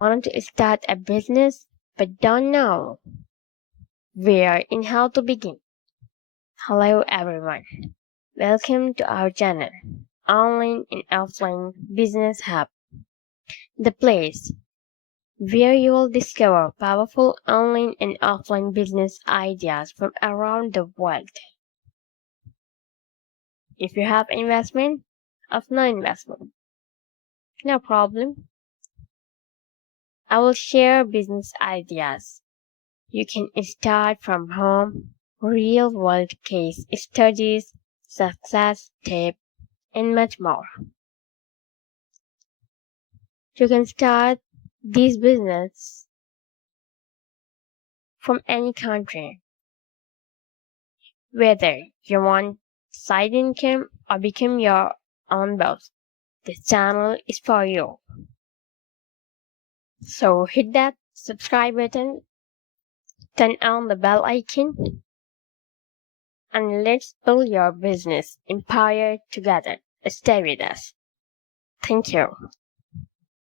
Want to start a business but don't know where and how to begin? Hello everyone. Welcome to our channel, Online and Offline Business Hub, the place where you will discover powerful online and offline business ideas from around the world. If you have investment or no investment, no problem. I will share business ideas. You can start from home, real world case studies, success tips, and much more. You can start this business from any country, whether you want side income or become your own boss. This channel is for you. So hit that subscribe button, turn on the bell icon, and let's build your business empire together. Stay with us. Thank you.